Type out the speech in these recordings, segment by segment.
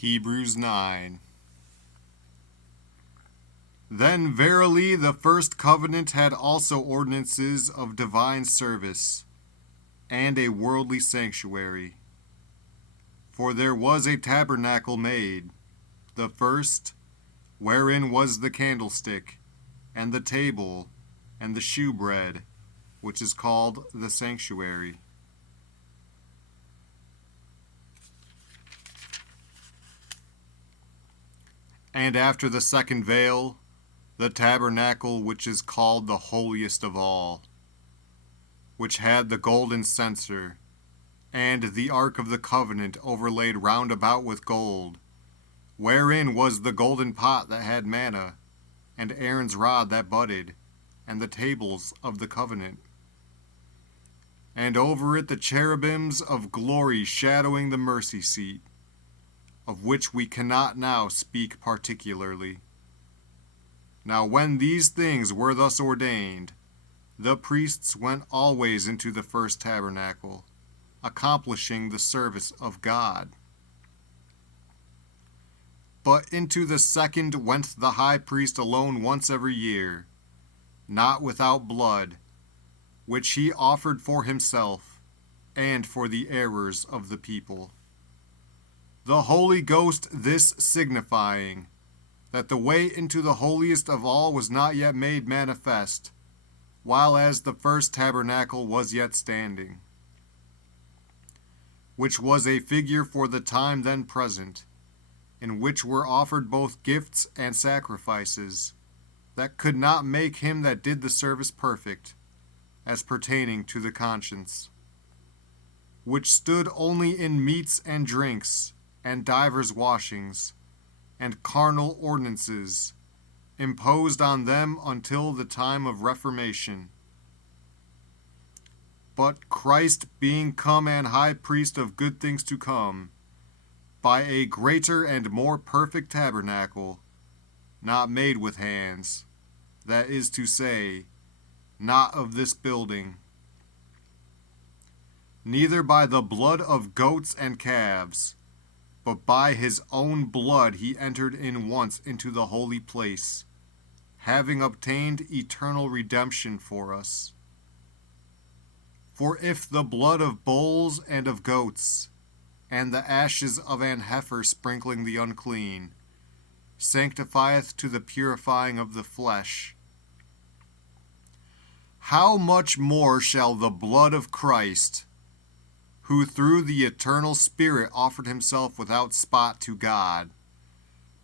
Hebrews 9. Then verily the first covenant had also ordinances of divine service, and a worldly sanctuary. For there was a tabernacle made, the first, wherein was the candlestick, and the table, and the shewbread, which is called the sanctuary. And after the second veil, the tabernacle which is called the holiest of all, which had the golden censer, and the ark of the covenant overlaid round about with gold, wherein was the golden pot that had manna, and Aaron's rod that budded, and the tables of the covenant. And over it the cherubims of glory shadowing the mercy seat, of which we cannot now speak particularly. Now when these things were thus ordained, the priests went always into the first tabernacle, accomplishing the service of God. But into the second went the high priest alone once every year, not without blood, which he offered for himself and for the errors of the people. The Holy Ghost this signifying, that the way into the holiest of all was not yet made manifest, while as the first tabernacle was yet standing, which was a figure for the time then present, in which were offered both gifts and sacrifices, that could not make him that did the service perfect, as pertaining to the conscience, which stood only in meats and drinks, and divers washings, and carnal ordinances, imposed on them until the time of Reformation. But Christ being come an high priest of good things to come, by a greater and more perfect tabernacle, not made with hands, that is to say, not of this building, neither by the blood of goats and calves, but by his own blood he entered in once into the holy place, having obtained eternal redemption for us. For if the blood of bulls and of goats, and the ashes of an heifer sprinkling the unclean, sanctifieth to the purifying of the flesh, how much more shall the blood of Christ, who through the eternal Spirit offered himself without spot to God,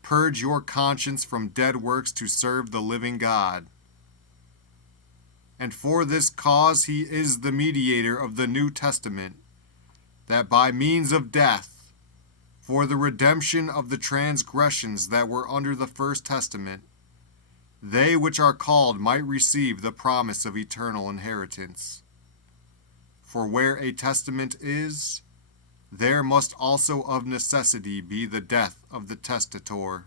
purge your conscience from dead works to serve the living God? And for this cause he is the mediator of the New Testament, that by means of death, for the redemption of the transgressions that were under the first testament, they which are called might receive the promise of eternal inheritance. For where a testament is, there must also of necessity be the death of the testator.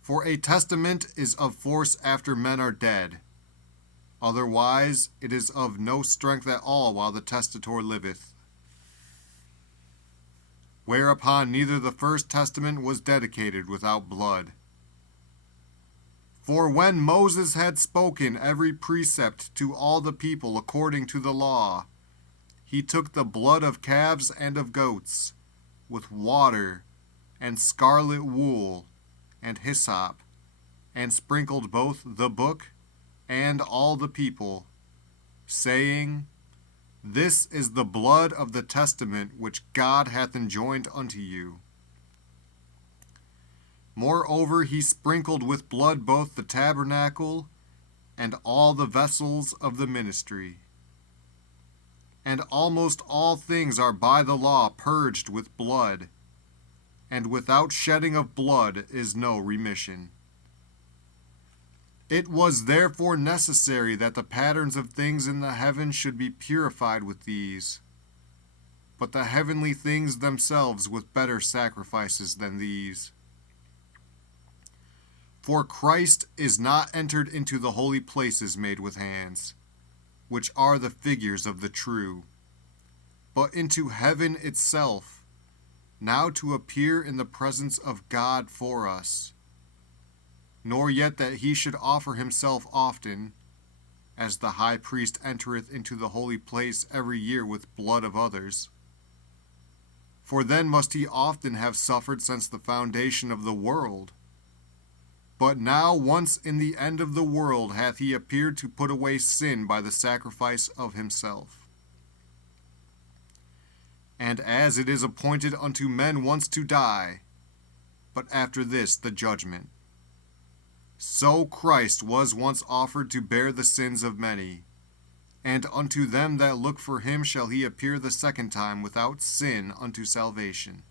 For a testament is of force after men are dead. Otherwise it is of no strength at all while the testator liveth. Whereupon neither the first testament was dedicated without blood. For when Moses had spoken every precept to all the people according to the law, he took the blood of calves and of goats, with water, and scarlet wool, and hyssop, and sprinkled both the book and all the people, saying, This is the blood of the testament which God hath enjoined unto you. Moreover, he sprinkled with blood both the tabernacle and all the vessels of the ministry. And almost all things are by the law purged with blood, and without shedding of blood is no remission. It was therefore necessary that the patterns of things in the heavens should be purified with these, but the heavenly things themselves with better sacrifices than these. For Christ is not entered into the holy places made with hands, which are the figures of the true, but into heaven itself, now to appear in the presence of God for us, nor yet that he should offer himself often, as the high priest entereth into the holy place every year with blood of others. For then must he often have suffered since the foundation of the world. But now once in the end of the world hath he appeared to put away sin by the sacrifice of himself. And as it is appointed unto men once to die, but after this the judgment, so Christ was once offered to bear the sins of many, and unto them that look for him shall he appear the second time without sin unto salvation.